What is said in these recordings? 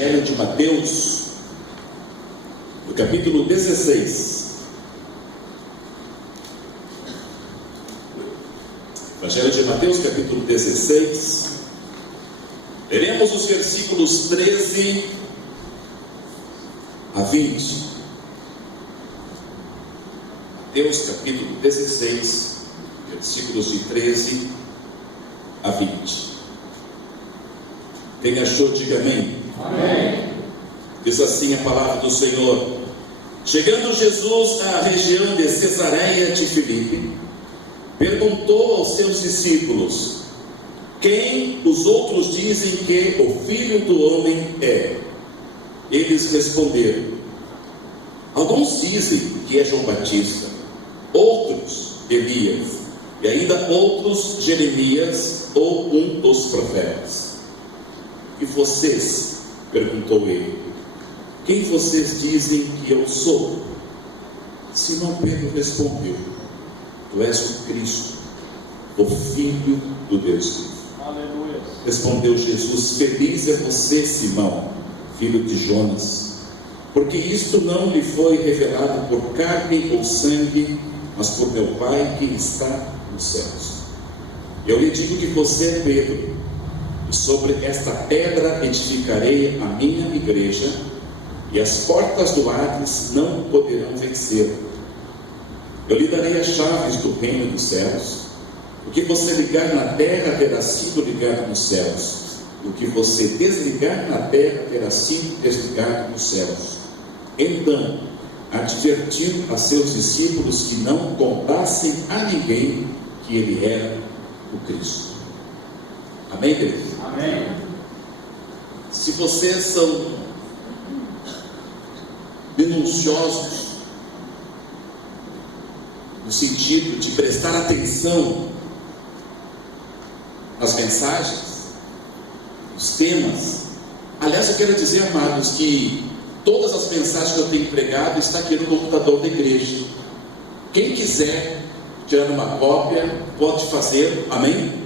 Evangelho de Mateus, no capítulo 16. Evangelho de Mateus, capítulo 16. Leremos os versículos 13 a 20. Mateus, capítulo 16, versículos de 13 a 20. Quem achou, diga amém. Amém. Diz assim a palavra do Senhor: chegando Jesus à região de Cesareia de Filipe, perguntou aos seus discípulos: quem os outros dizem que o Filho do Homem é? Eles responderam: alguns dizem que é João Batista, outros Elias, e ainda outros Jeremias ou um dos profetas. E vocês? Perguntou ele: quem vocês dizem que eu sou? Simão Pedro respondeu: tu és o Cristo, o Filho do Deus vivo. Aleluia. Respondeu Jesus: feliz é você, Simão, filho de Jonas, porque isto não lhe foi revelado por carne ou sangue, mas por meu Pai que está nos céus. Eu lhe digo que você é Pedro, e sobre esta pedra edificarei a minha igreja, e as portas do Hades não poderão vencer. Eu lhe darei as chaves do reino dos céus. O que você ligar na terra terá sido ligado nos céus, o que você desligar na terra terá sido desligado nos céus. Então advertiu a seus discípulos que não contassem a ninguém que ele era o Cristo. Amém, queridos? Amém. Se vocês são minuciosos no sentido de prestar atenção nas mensagens, nos temas, aliás, eu quero dizer, amados, que todas as mensagens que eu tenho pregado estão aqui no computador da igreja. Quem quiser tirar uma cópia pode fazer, amém?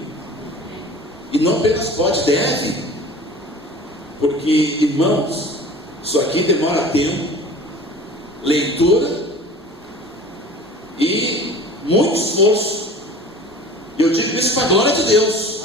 E não apenas pode, deve, porque, irmãos, isso aqui demora tempo, leitura e muito esforço. E eu digo isso para a glória de Deus.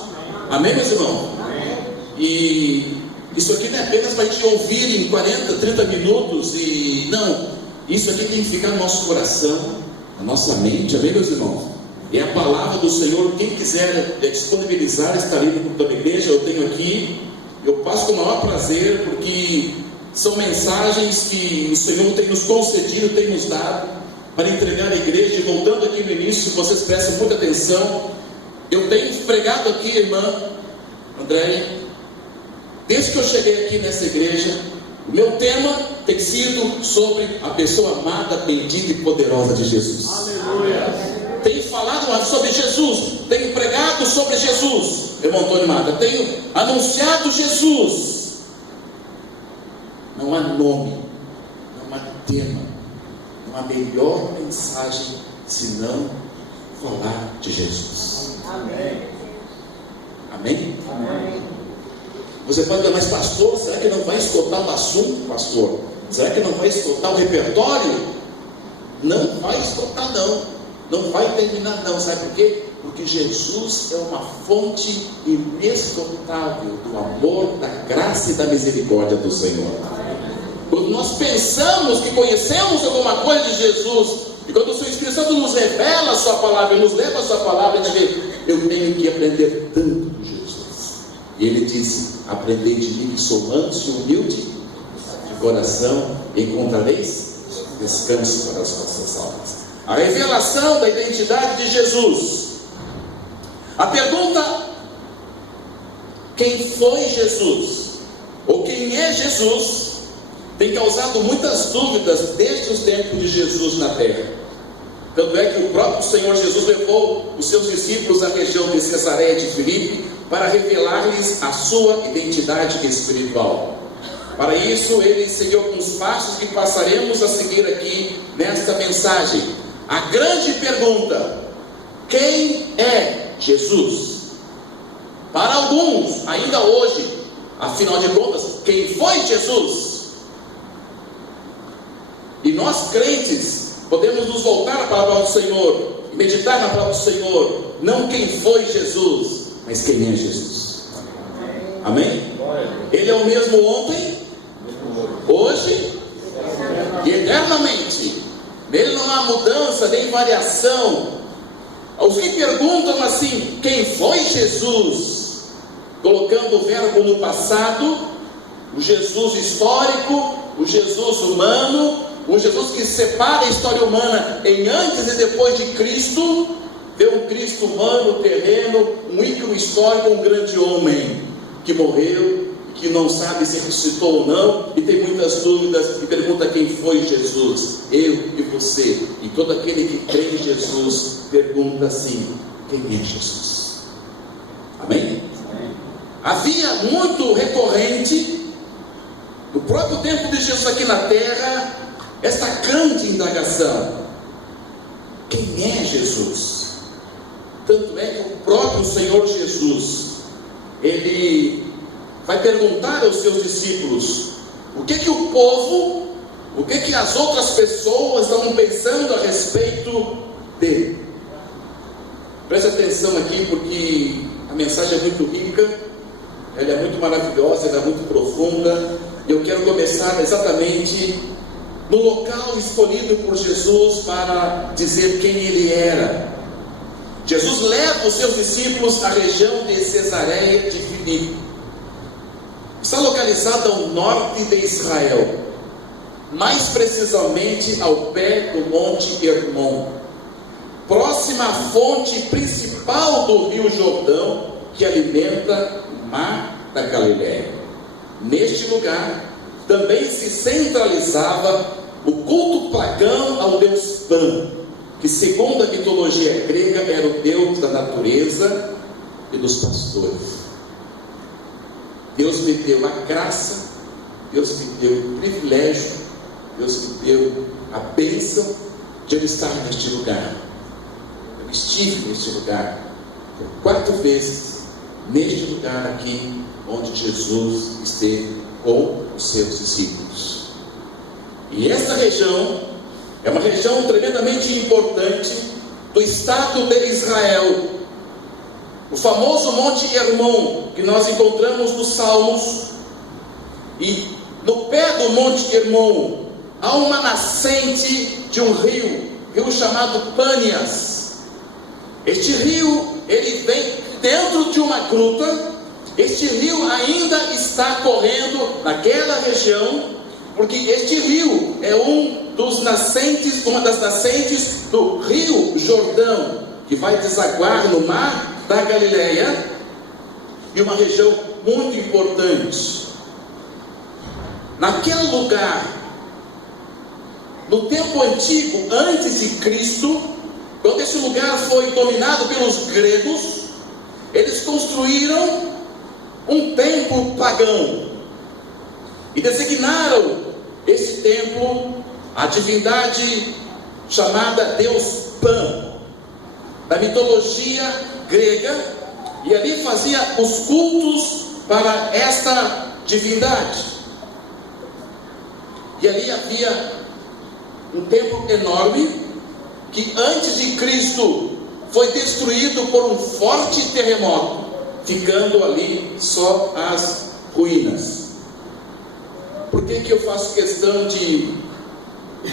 Amém, meus irmãos? Amém. E isso aqui não é apenas para a gente ouvir em 40, 30 minutos e não, isso aqui tem que ficar no nosso coração, na nossa mente. Amém, meus irmãos? É a palavra do Senhor. Quem quiser disponibilizar, está ali no culto da igreja, eu tenho aqui, eu passo com o maior prazer, porque são mensagens que o Senhor tem nos concedido, tem nos dado para entregar à igreja. E voltando aqui no início, vocês prestem muita atenção. Eu tenho pregado aqui, irmã Andréia, desde que eu cheguei aqui nessa igreja, o meu tema tem sido sobre a pessoa amada, bendita e poderosa de Jesus. Aleluia. Tenho falado sobre Jesus, tenho pregado sobre Jesus, irmão Antônio Mata, tenho anunciado Jesus. Não há nome, não há tema, não há melhor mensagem senão falar de Jesus. Amém. Amém? Amém. Você pode dizer: mas pastor, será que não vai esgotar o assunto, pastor? Será que não vai esgotar o repertório? Não vai esgotar, não. Não vai terminar, não. Sabe por quê? Porque Jesus é uma fonte inesgotável do amor, da graça e da misericórdia do Senhor. Quando nós pensamos que conhecemos alguma coisa de Jesus, e quando o seu Espírito Santo nos revela a sua palavra, nos leva a sua palavra, e diz: eu tenho que aprender tanto de Jesus. E ele disse: aprendei de mim que sou manso e humilde de coração, e encontrareis descanso para as vossas almas. A revelação da identidade de Jesus. A pergunta: quem foi Jesus? Ou quem é Jesus? Tem causado muitas dúvidas desde os tempos de Jesus na terra. Tanto é que o próprio Senhor Jesus levou os seus discípulos à região de Cesareia de Filipe para revelar-lhes a sua identidade espiritual. Para isso, ele seguiu alguns passos que passaremos a seguir aqui nesta mensagem. A grande pergunta: quem é Jesus? Para alguns, ainda hoje, afinal de contas, quem foi Jesus. E nós crentes podemos nos voltar à palavra do Senhor e meditar na palavra do Senhor, não quem foi Jesus, mas quem é Jesus. Amém? Ele é o mesmo ontem, hoje e eternamente. Nele não há mudança nem variação. Os que perguntam assim, quem foi Jesus? Colocando o verbo no passado, o Jesus histórico, o Jesus humano, o Jesus que separa a história humana em antes e depois de Cristo, vê um Cristo humano, terreno, um ícone histórico, um grande homem que morreu, que não sabe se ressuscitou ou não, e tem muitas dúvidas, e pergunta quem foi Jesus. Eu e você, e todo aquele que crê em Jesus, pergunta assim, quem é Jesus? Amém? Havia muito recorrente, no próprio tempo de Jesus aqui na terra, esta grande indagação, quem é Jesus? Tanto é que o próprio Senhor Jesus, Ele vai perguntar aos seus discípulos, o que o povo, o que as outras pessoas estavam pensando a respeito dele. Preste atenção aqui, porque a mensagem é muito rica, ela é muito maravilhosa, ela é muito profunda, e eu quero começar exatamente no local escolhido por Jesus para dizer quem ele era. Jesus leva os seus discípulos à região de Cesareia de Filipe. Está localizada ao norte de Israel, mais precisamente ao pé do Monte Hermon, próxima à fonte principal do Rio Jordão, que alimenta o mar da Galileia. Neste lugar também se centralizava o culto pagão ao deus Pan, que segundo a mitologia grega era o deus da natureza e dos pastores. Deus me deu a graça, Deus me deu o privilégio, Deus me deu a bênção de eu estar neste lugar. Eu estive neste lugar por 4 vezes, neste lugar aqui, onde Jesus esteve com os seus discípulos. E esta região é uma região tremendamente importante do estado de Israel. O famoso Monte Hermon, que nós encontramos nos Salmos, e no pé do Monte Hermon há uma nascente de um rio chamado Pânias. Este rio, ele vem dentro de uma gruta. Este rio ainda está correndo naquela região, porque este rio é uma das nascentes do Rio Jordão, que vai desaguar no mar da Galileia, e uma região muito importante. Naquele lugar, no tempo antigo, antes de Cristo, quando esse lugar foi dominado pelos gregos, eles construíram um templo pagão e designaram esse templo a divindade chamada Deus Pan, da mitologia grega, e ali fazia os cultos para esta divindade. E ali havia um templo enorme que antes de Cristo foi destruído por um forte terremoto, ficando ali só as ruínas. Por que eu faço questão de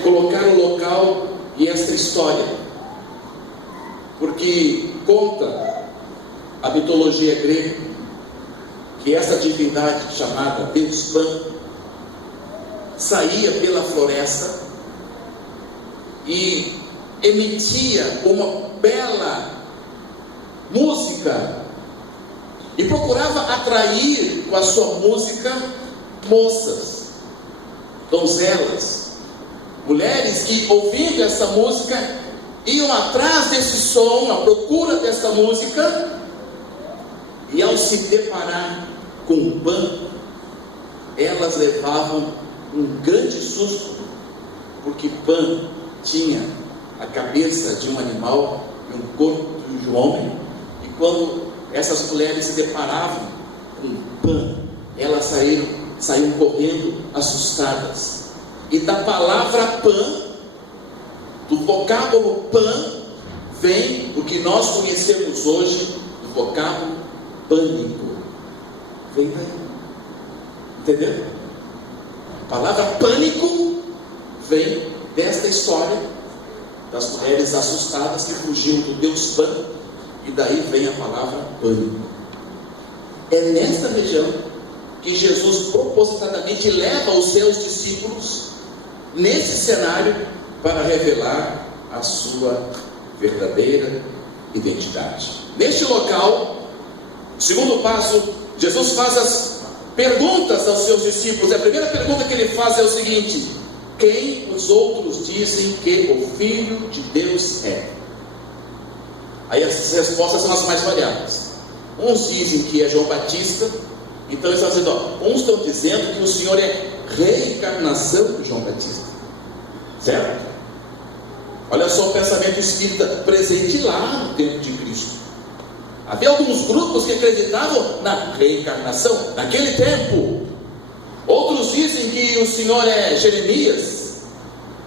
colocar o local e esta história? Porque conta a mitologia grega que essa divindade chamada Deus Pan saía pela floresta e emitia uma bela música e procurava atrair com a sua música moças, donzelas, mulheres que, ouvindo essa música, iam atrás desse som, à procura dessa música, e ao se deparar com Pan, elas levavam um grande susto, porque Pan tinha a cabeça de um animal e um corpo de um homem, e quando essas mulheres se deparavam com Pan, elas saíram saíam correndo assustadas. E da palavra pã, do vocábulo pã, vem o que nós conhecemos hoje, do vocábulo pânico. Vem daí. Entendeu? A palavra pânico vem desta história das mulheres assustadas que fugiam do Deus Pan, e daí vem a palavra pânico. É nesta região que Jesus propositadamente leva os seus discípulos nesse cenário para revelar a sua verdadeira identidade. Neste local, segundo passo, Jesus faz as perguntas aos seus discípulos. A primeira pergunta que ele faz é o seguinte: quem os outros dizem que o Filho de Deus é? Aí as respostas são as mais variadas. Uns dizem que é João Batista. Então eles estão dizendo, uns estão dizendo que o Senhor é reencarnação de João Batista. Certo? Olha só o pensamento espírita presente lá no tempo de Cristo. Havia alguns grupos que acreditavam na reencarnação naquele tempo. Outros dizem que o Senhor é Jeremias.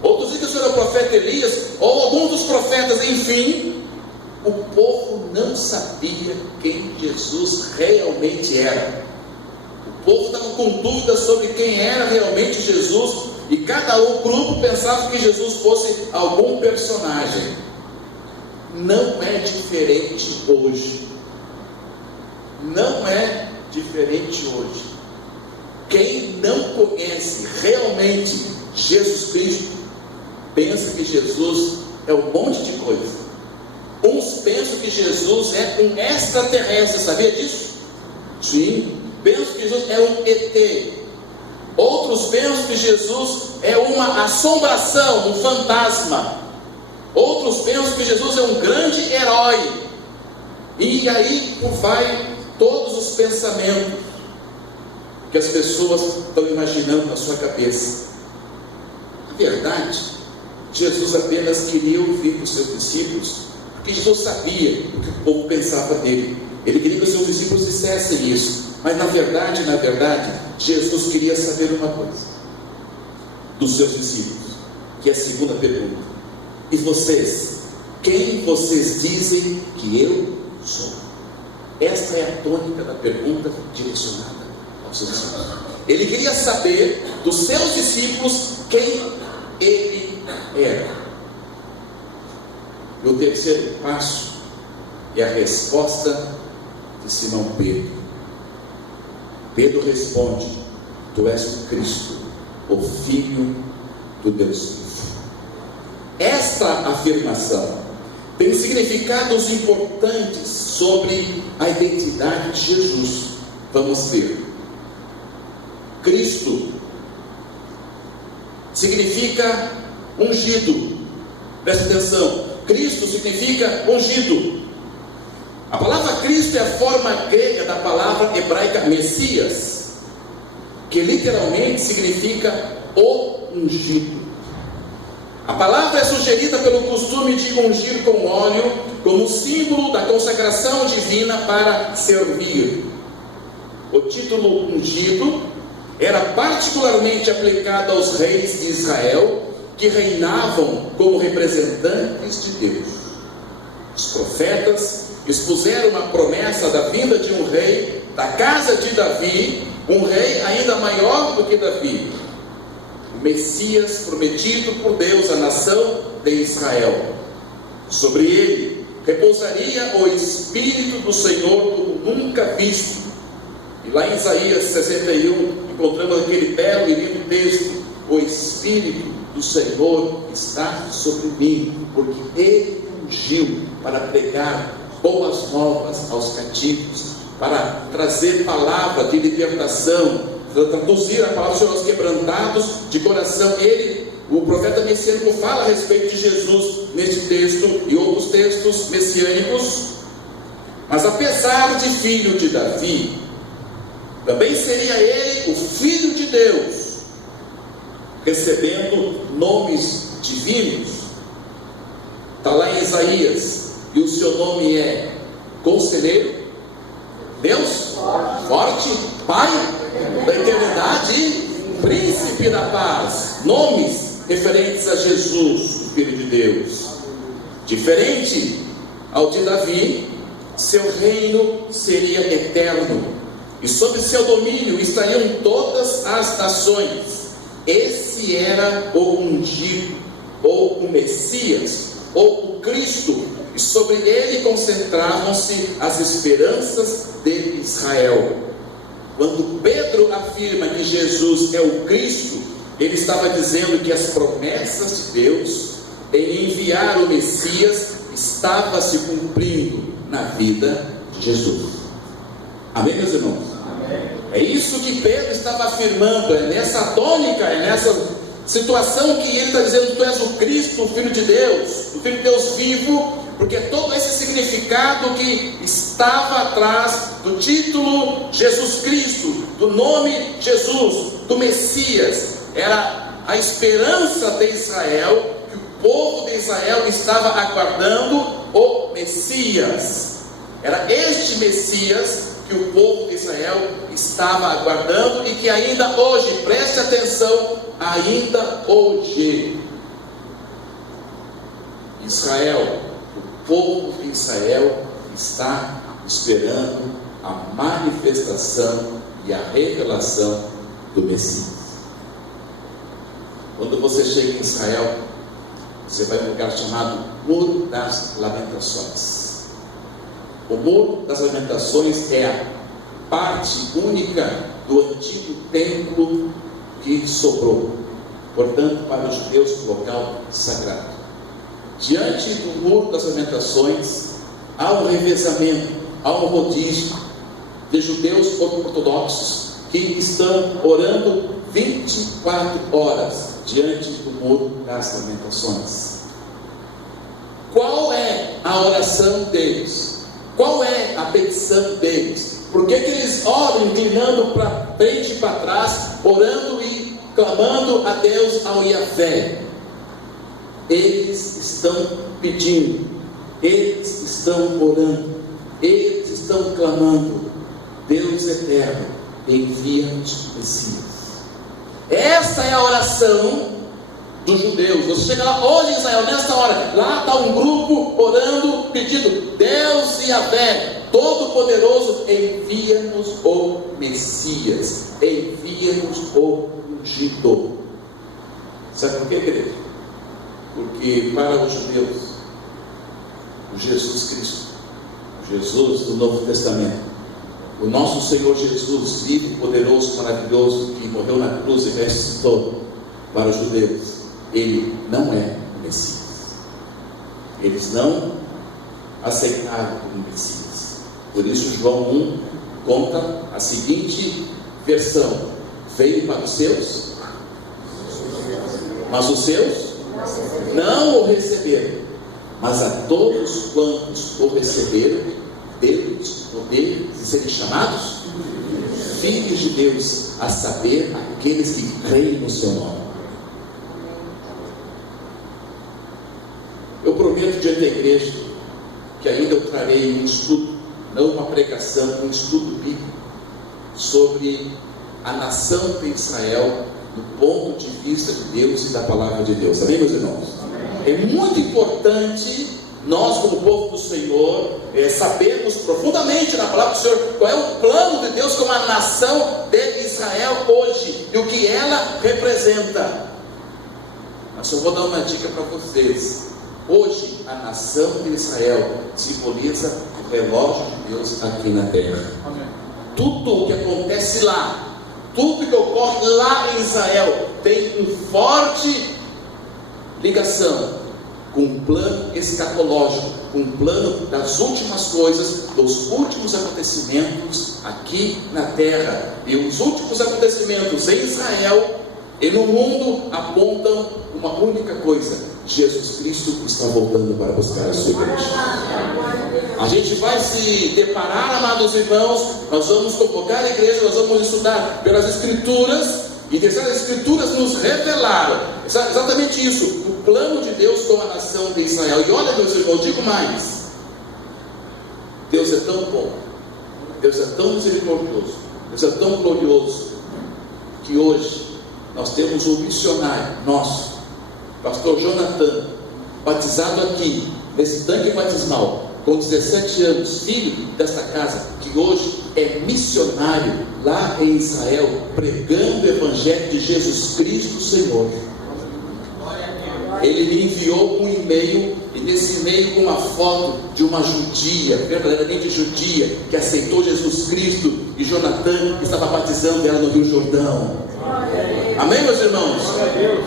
Outros dizem que o Senhor é o profeta Elias, ou alguns dos profetas. Enfim, o povo não sabia quem Jesus realmente era. O povo estava com dúvidas sobre quem era realmente Jesus, e cada grupo pensava que Jesus fosse algum personagem. Não é diferente hoje. Não é diferente hoje. Quem não conhece realmente Jesus Cristo, pensa que Jesus é um monte de coisa. Uns pensam que Jesus é um extraterrestre, sabia disso? Sim. Pensam que Jesus é um ET. Outros pensam que Jesus é uma assombração, um fantasma. Outros pensam que Jesus é um grande herói. E aí vai todos os pensamentos que as pessoas estão imaginando na sua cabeça. Na verdade, Jesus apenas queria ouvir dos seus discípulos, porque Jesus sabia o que o povo pensava dele. Ele queria que os seus discípulos dissessem isso. Mas na verdade, Jesus queria saber uma coisa dos seus discípulos, que é a segunda pergunta: e vocês? Quem vocês dizem que eu sou? Esta é a tônica da pergunta direcionada aos seus discípulos. Ele queria saber dos seus discípulos quem ele era. E o terceiro passo é a resposta de Simão Pedro. Pedro responde: tu és o Cristo, o Filho do Deus vivo. Esta afirmação tem significados importantes sobre a identidade de Jesus. Vamos ver. Cristo significa ungido. Presta atenção. Cristo significa ungido. A palavra Cristo é a forma grega da palavra hebraica Messias, que literalmente significa o ungido. A palavra é sugerida pelo costume de ungir com óleo como símbolo da consagração divina para servir. O título ungido era particularmente aplicado aos reis de Israel, que reinavam como representantes de Deus. Os profetas expuseram uma promessa da vinda de um rei da casa de Davi, um rei ainda maior do que Davi, o Messias prometido por Deus à nação de Israel. Sobre ele repousaria o Espírito do Senhor como nunca visto. E lá em Isaías 61 encontramos aquele belo e lindo texto: o Espírito do Senhor está sobre mim, porque ele me ungiu para pregar boas novas aos cativos, para trazer palavra de libertação, para traduzir a palavra aos quebrantados de coração. O profeta messiânico fala a respeito de Jesus neste texto e outros textos messiânicos. Mas apesar de filho de Davi, também seria ele o Filho de Deus, recebendo nomes divinos. Está lá em Isaías: e o seu nome é Conselheiro, Deus Forte, Pai da eternidade e príncipe da paz. Nomes referentes a Jesus, o Filho de Deus. Diferente ao de Davi, seu reino seria eterno, e sob seu domínio estariam todas as nações. Esse era o ungido, ou o Messias, ou o Cristo, e sobre ele concentravam-se as esperanças de Israel. Quando Pedro afirma que Jesus é o Cristo, ele estava dizendo que as promessas de Deus em enviar o Messias estava se cumprindo na vida de Jesus. Amém, meus irmãos? Amém. É isso que Pedro estava afirmando, é nessa tônica, é nessa situação que ele está dizendo: tu és o Cristo, o Filho de Deus, o Filho de Deus vivo, porque todo esse significado que estava atrás do título Jesus Cristo, do nome Jesus, do Messias, era a esperança de Israel, que o povo de Israel estava aguardando o Messias. Era este Messias que o povo de Israel estava aguardando e que ainda hoje, preste atenção, ainda hoje, Israel, o povo de Israel está esperando a manifestação e a revelação do Messias. Quando você chega em Israel, você vai a um lugar chamado Muro das Lamentações. O Muro das Lamentações é a parte única do antigo templo que sobrou, portanto, para os judeus, local sagrado. Diante do Muro das Lamentações, há um revezamento, há um rodízio de judeus ortodoxos que estão orando 24 horas diante do Muro das Lamentações. Qual é a oração deles? Qual é a petição deles? Por que eles oram inclinando para frente e para trás, orando e clamando a Deus, ao Yahvé? Eles estão pedindo, eles estão orando, eles estão clamando: Deus eterno, envia-nos o Messias. Essa é a oração dos judeus. Você chega lá hoje em Israel, nesta hora, lá está um grupo orando, pedindo: Deus Yahvé, Todo-Poderoso, envia-nos o Messias, envia-nos o ungido. Sabe por quê, querido? Porque para os judeus, o Jesus Cristo, o Jesus do Novo Testamento, o nosso Senhor Jesus, vivo, poderoso, maravilhoso, que morreu na cruz e ressuscitou, para os judeus, ele não é o Messias. Eles não aceitaram como Messias. Por isso João 1 conta a seguinte versão: veio para os seus, mas os seus não o receberam. Mas a todos quantos o receberam, deu-lhes poder de serem chamados filhos de Deus, a saber, aqueles que creem no seu nome. Eu prometo diante da igreja que ainda eu trarei um estudo, não uma pregação, um estudo bíblico sobre a nação de Israel do ponto de vista de Deus e da palavra de Deus. Amém, meus irmãos? É muito importante nós, como povo do Senhor, sabermos profundamente na palavra do Senhor qual é o plano de Deus com a nação de Israel hoje e o que ela representa. Mas eu vou dar uma dica para vocês. Hoje a nação de Israel simboliza o relógio de Deus aqui na terra. Amém. Tudo o que acontece lá, tudo que ocorre lá em Israel tem uma forte ligação com um plano escatológico, com um plano das últimas coisas, dos últimos acontecimentos aqui na terra. E os últimos acontecimentos em Israel e no mundo apontam uma única coisa: Jesus Cristo está voltando para buscar a sua igreja. A gente vai se deparar, amados irmãos, nós vamos convocar a igreja, nós vamos estudar pelas Escrituras, e deixar as Escrituras nos revelaram exatamente isso, o plano de Deus com a nação de Israel. E olha, meus irmãos, digo mais: Deus é tão bom, Deus é tão misericordioso, Deus é tão glorioso, que hoje nós temos um missionário nosso, pastor Jonathan, batizado aqui, nesse tanque batismal, com 17 anos, filho desta casa, que hoje é missionário lá em Israel, pregando o Evangelho de Jesus Cristo, Senhor. Ele me enviou um e-mail, e nesse e-mail com uma foto de uma judia, verdadeiramente judia, que aceitou Jesus Cristo, e Jonathan estava batizando ela no Rio Jordão. Amém, meus irmãos?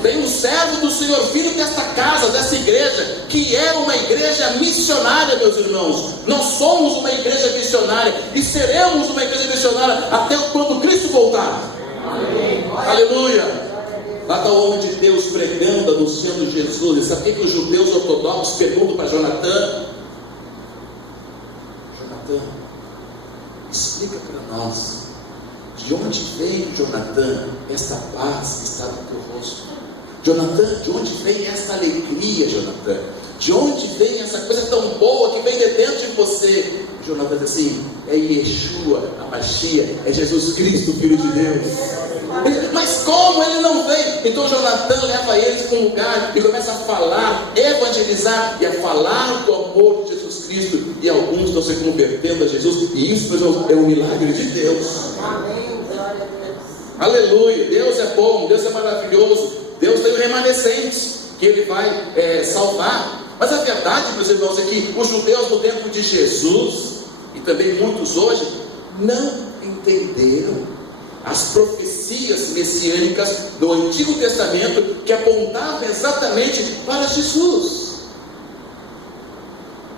Tem um servo do Senhor, filho desta casa, dessa igreja, que é uma igreja missionária, meus irmãos. Nós somos uma igreja missionária e seremos uma igreja missionária até quando Cristo voltar. Amém. Aleluia. Lá está o homem de Deus pregando, anunciando Jesus. E sabe o que os judeus ortodoxos perguntam para Jonathan? Jonathan, explica para nós, de onde vem, Jonathan, esta paz que está no teu rosto? Jonathan, de onde vem esta alegria, Jonathan? De onde vem essa coisa tão boa que vem de dentro de você? Jonathan diz assim: é Yeshua, a Mashiach, é Jesus Cristo, Filho de Deus. Mas como ele não vem? Então Jonathan leva eles para um lugar e começa a falar, evangelizar e a falar do amor de Jesus Cristo. E alguns estão se convertendo a Jesus. E isso, meus, é um milagre de Deus. Amém. Glória a Deus. Aleluia. Deus é bom, Deus é maravilhoso. Deus tem remanescentes que Ele vai salvar. Mas a verdade, meus irmãos, é que os judeus no tempo de Jesus, e também muitos hoje, não entenderam as profecias messiânicas do Antigo Testamento que apontavam exatamente para Jesus.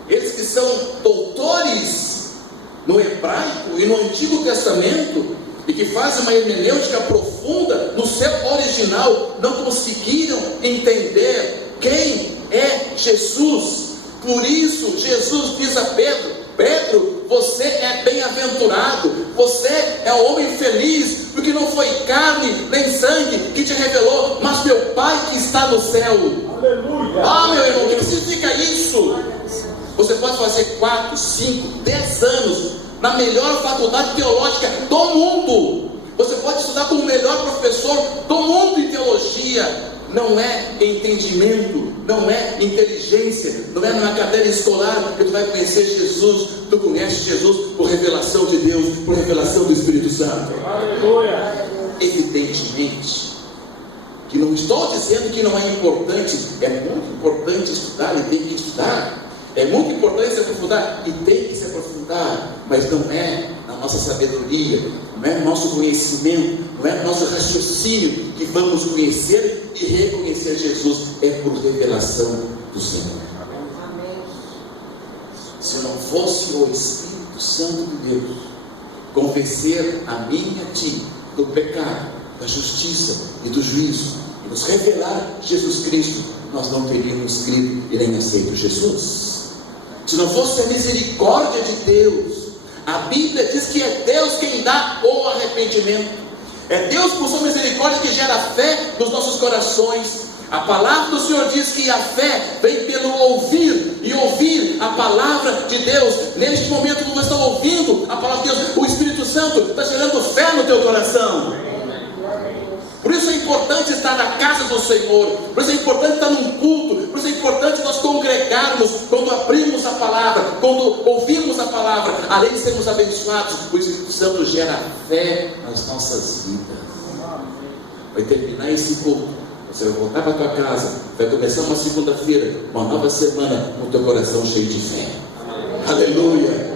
Eles que são doutores no hebraico e no Antigo Testamento e que fazem uma hermenêutica profunda no seu original, não conseguiram entender quem é Jesus. Por isso Jesus diz a Pedro: Pedro, você é bem-aventurado, você é o homem feliz, porque não foi carne nem sangue que te revelou, mas meu Pai que está no céu. Aleluia. Ah, meu irmão, o que significa isso? Você pode fazer 4, 5, 10 anos na melhor faculdade teológica do mundo. Você pode estudar com o melhor professor do mundo em teologia. Não é entendimento, não é inteligência, não é numa cadeira escolar que tu vai conhecer Jesus. Tu conheces Jesus por revelação de Deus, por revelação do Espírito Santo. Aleluia. Evidentemente que não estou dizendo que não é importante. É muito importante estudar e tem que estudar. É muito importante se aprofundar e tem que se aprofundar, mas não é na nossa sabedoria, não é no nosso conhecimento, não é no nosso raciocínio que vamos conhecer e reconhecer Jesus. É por revelação do Senhor. Amém. Se não fosse o Espírito Santo de Deus convencer a mim e a ti do pecado, da justiça e do juízo, e nos revelar Jesus Cristo, nós não teríamos crido e nem aceito Jesus. Se não fosse a misericórdia de Deus, a Bíblia diz que é Deus quem dá o arrependimento. É Deus por sua misericórdia que gera fé nos nossos corações. A palavra do Senhor diz que a fé vem pelo ouvir, e ouvir a palavra de Deus. Neste momento que você está ouvindo a palavra de Deus, o Espírito Santo está gerando fé no teu coração. Por isso é importante estar na casa do Senhor, por isso é importante estar num culto, por isso é importante nós congregarmos quando abrimos a palavra, quando ouvimos a palavra. Além de sermos abençoados, o Espírito Santo gera fé nas nossas vidas. Vai terminar esse culto, você vai voltar para a tua casa, vai começar uma segunda-feira, uma nova semana, com o teu coração cheio de fé. Aleluia.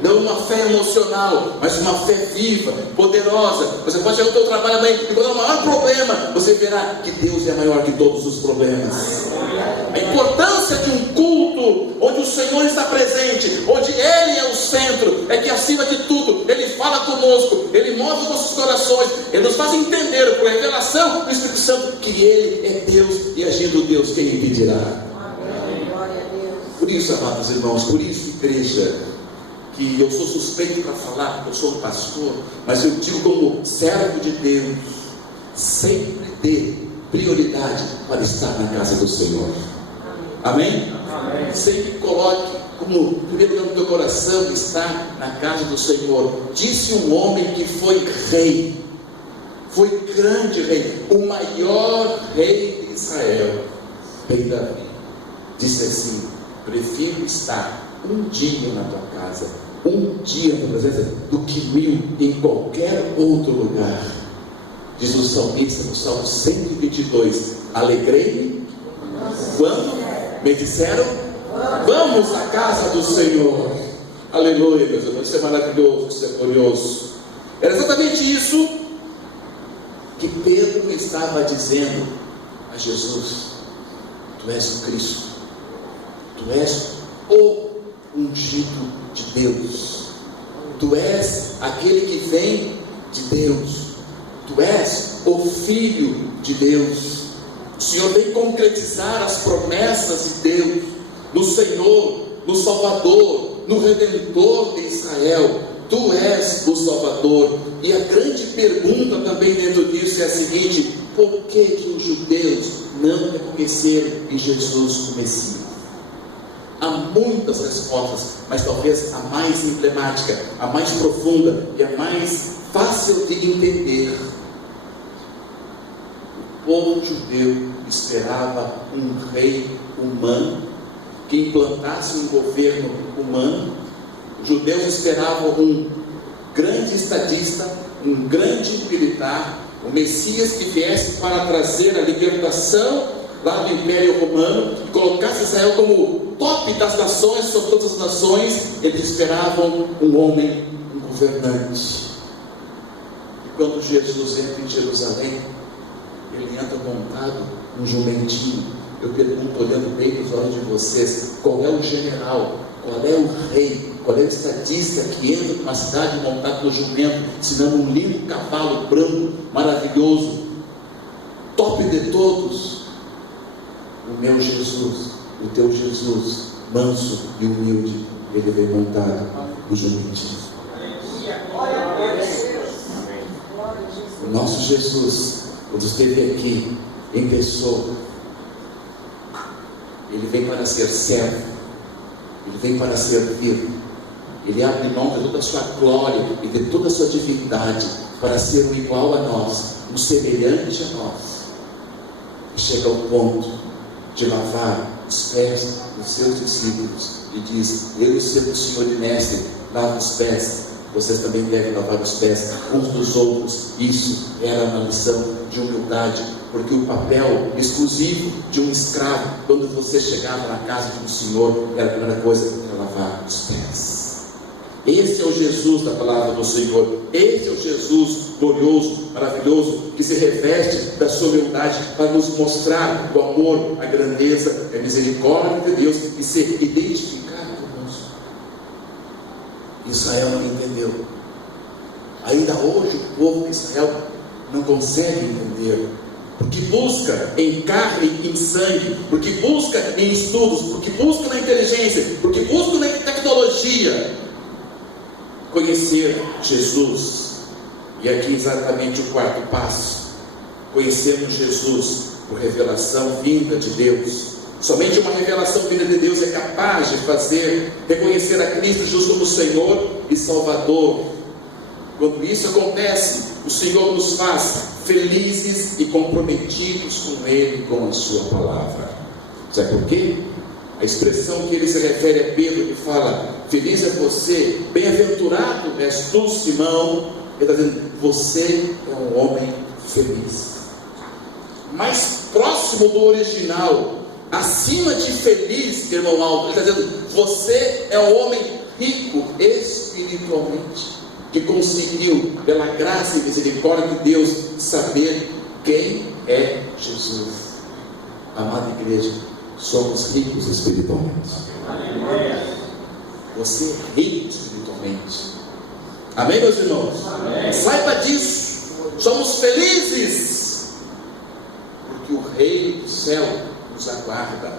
Não uma fé emocional, mas uma fé viva, poderosa. Você pode chegar no teu trabalho amanhã e encontrar o maior problema, você verá que Deus é maior que todos os problemas. A importância de um culto onde o Senhor está presente, onde Ele é o centro, é que acima de tudo Ele fala conosco, Ele move os nossos corações, Ele nos faz entender por revelação do Espírito Santo que Ele é Deus, e agindo Deus, quem impedirá? Por isso, amados irmãos, por isso, igreja, que eu sou suspeito para falar, porque eu sou um pastor, mas eu digo como servo de Deus, sempre dê prioridade para estar na casa do Senhor. Amém? Amém. Sempre coloque como primeiro lugar no teu coração estar na casa do Senhor. Disse um homem que foi rei, foi grande rei, o maior rei de Israel, rei Davi, disse assim: prefiro estar um dia na tua casa, um dia na presença, do que 1000 em qualquer outro lugar. Diz o salmista no Salmo 122: alegrei-me quando me disseram, vamos à casa do Senhor. Aleluia, meus irmãos, isso é maravilhoso, isso é glorioso. Era exatamente isso que Pedro estava dizendo a Jesus: tu és o Cristo, tu és o ungido de Deus, tu és aquele que vem de Deus, tu és o Filho de Deus. O Senhor vem concretizar as promessas de Deus no Senhor, no Salvador, no Redentor de Israel. Tu és o Salvador. E a grande pergunta também dentro disso é a seguinte: por que os judeus não reconheceram em Jesus o Messias? Há muitas respostas, mas talvez a mais emblemática, a mais profunda e a mais fácil de entender. O povo judeu esperava um rei humano que implantasse um governo humano. Os judeus esperavam um grande estadista, um grande militar, o Messias que viesse para trazer a libertação lá do Império Romano e colocasse Israel como top das nações, sobre todas as nações. Eles esperavam um homem, um governante. E quando Jesus entra em Jerusalém, ele entra montado num jumentinho. Eu pergunto, olhando bem nos olhos de vocês, qual é o general, qual é o rei, qual é o estadista que entra numa cidade montado no jumento, senão um lindo cavalo branco, maravilhoso, top de todos? O meu Jesus, o teu Jesus, manso e humilde, ele vem montado no jumentinho. O nosso Jesus, quando esteve aqui em pessoa, ele vem para ser servo, ele vem para servir, ele abre mão de toda a sua glória e de toda a sua divindade para ser um igual a nós, um semelhante a nós, e chega ao ponto de lavar os pés dos seus discípulos e diz: eu e seu Senhor e Mestre lavo os pés, vocês também devem lavar os pés uns dos outros. Isso era uma lição de humildade, porque o papel exclusivo de um escravo, quando você chegava na casa de um senhor, era a primeira coisa, era lavar os pés. Esse é o Jesus da palavra do Senhor. Esse é o Jesus glorioso, maravilhoso, que se reveste da sua humildade para nos mostrar o amor, a grandeza, a misericórdia de Deus e se identificar conosco. Israel não entendeu. Ainda hoje o povo de Israel não consegue entender, porque busca em carne e em sangue, porque busca em estudos, porque busca na inteligência, porque busca na tecnologia conhecer Jesus. E aqui exatamente o quarto passo: conhecermos Jesus por revelação vinda de Deus. Somente uma revelação vinda de Deus é capaz de fazer reconhecer a Cristo Jesus como Senhor e Salvador. Quando isso acontece, o Senhor nos faz felizes e comprometidos com Ele, com a sua palavra. Sabe por quê? A expressão que ele se refere a Pedro, que fala: feliz é você, bem-aventurado és tu, Simão. Ele está dizendo: você é um homem feliz. Mais próximo do original, acima de feliz, irmão Aldo, ele está dizendo: você é um homem rico espiritualmente, que conseguiu, pela graça e misericórdia de Deus, saber quem é Jesus. Amada igreja, somos ricos espiritualmente. Você é rico espiritualmente. Amém, meus irmãos? Amém. Saiba disso. Somos felizes porque o Rei do céu nos aguarda.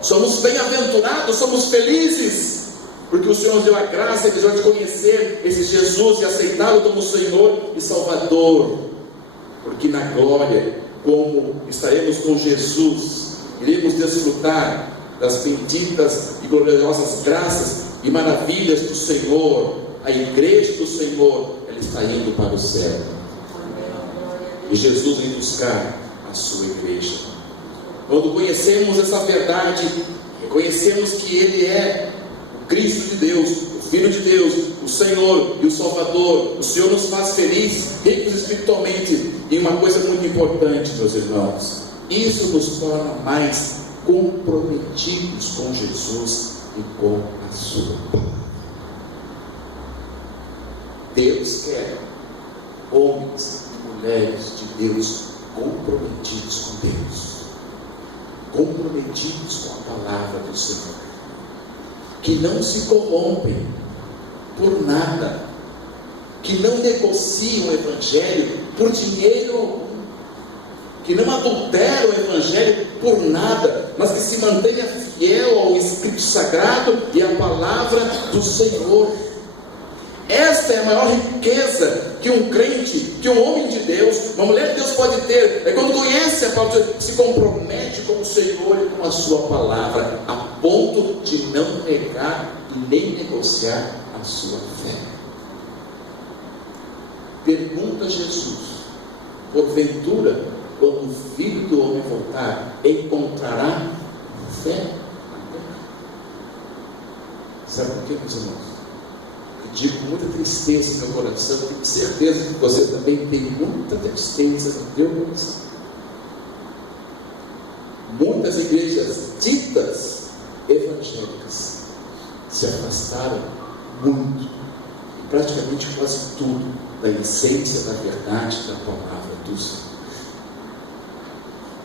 Somos bem-aventurados, somos felizes porque o Senhor nos deu a graça e a visão de conhecer esse Jesus e aceitá-lo como Senhor e Salvador. Porque na glória, como estaremos com Jesus, iremos desfrutar das benditas e gloriosas graças e maravilhas do Senhor. A igreja do Senhor, ela está indo para o céu. E Jesus vem buscar a sua igreja. Quando conhecemos essa verdade, reconhecemos que Ele é o Cristo de Deus, o Filho de Deus, o Senhor e o Salvador. O Senhor nos faz felizes, ricos espiritualmente. E uma coisa muito importante, meus irmãos, isso nos torna mais comprometidos com Jesus e com a sua palavra. Deus quer homens e mulheres de Deus comprometidos com Deus, comprometidos com a palavra do Senhor, que não se corrompem por nada, que não negociam o Evangelho por dinheiro algum, que não adulteram o Evangelho por nada, mas que se mantenha fiel ao Escrito Sagrado e à palavra do Senhor. Esta é a maior riqueza que um crente, que um homem de Deus, uma mulher de Deus pode ter. É quando conhece a palavra de Deus, se compromete com o Senhor e com a sua palavra, a ponto de não negar e nem negociar a sua fé. Pergunta Jesus: porventura, quando o Filho do Homem voltar, encontrará fé na terra? Sabe por quê, meus irmãos? Eu digo com muita tristeza no meu coração, tenho certeza que você também tem muita tristeza no teu coração. Muitas igrejas ditas evangélicas se afastaram muito, praticamente quase tudo, da essência da verdade da palavra do Senhor.